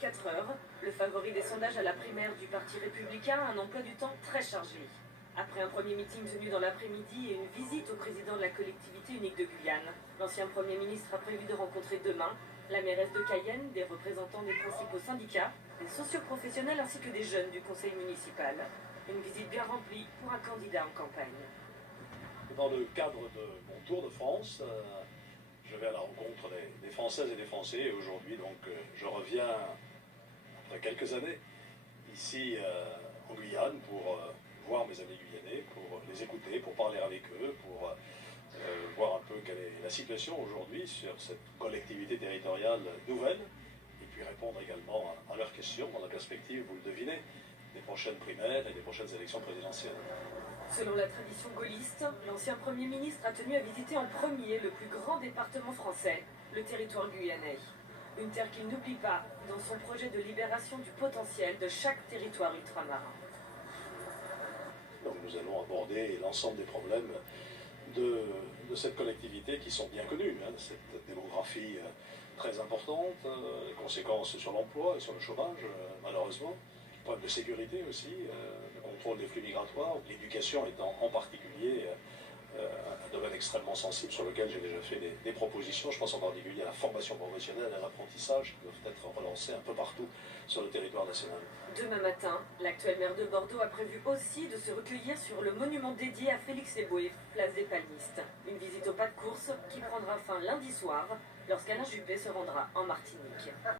24 heures, le favori des sondages à la primaire du Parti républicain a un emploi du temps très chargé. Après un premier meeting tenu dans l'après-midi et une visite au président de la collectivité unique de Guyane, l'ancien Premier ministre a prévu de rencontrer demain la mairesse de Cayenne, des représentants des principaux syndicats, des socioprofessionnels ainsi que des jeunes du conseil municipal. Une visite bien remplie pour un candidat en campagne. Dans le cadre de mon tour de France, je vais à la rencontre des Françaises et des Français. Et aujourd'hui, je reviens, après quelques années, ici en Guyane pour voir mes amis guyanais, pour les écouter, pour parler avec eux, pour voir un peu quelle est la situation aujourd'hui sur cette collectivité territoriale nouvelle, et puis répondre également à leurs questions dans la perspective, vous le devinez, des prochaines primaires et des prochaines élections présidentielles. Selon la tradition gaulliste, l'ancien Premier ministre a tenu à visiter en premier le plus grand département français, le territoire guyanais. Une terre qu'il n'oublie pas dans son projet de libération du potentiel de chaque territoire ultramarin. Donc nous allons aborder l'ensemble des problèmes de cette collectivité qui sont bien connus, cette démographie très importante, les conséquences sur l'emploi et sur le chômage, malheureusement, problème de sécurité aussi, le contrôle des flux migratoires, l'éducation étant en particulier un domaine extrêmement sensible sur lequel j'ai déjà fait des propositions. Je pense en particulier à la formation professionnelle, à l'apprentissage qui doivent être relancés un peu partout sur le territoire national. Demain matin, l'actuel maire de Bordeaux a prévu aussi de se recueillir sur le monument dédié à Félix Eboué, place des Palmistes. Une visite au pas de course qui prendra fin lundi soir lorsqu'Alain Juppé se rendra en Martinique.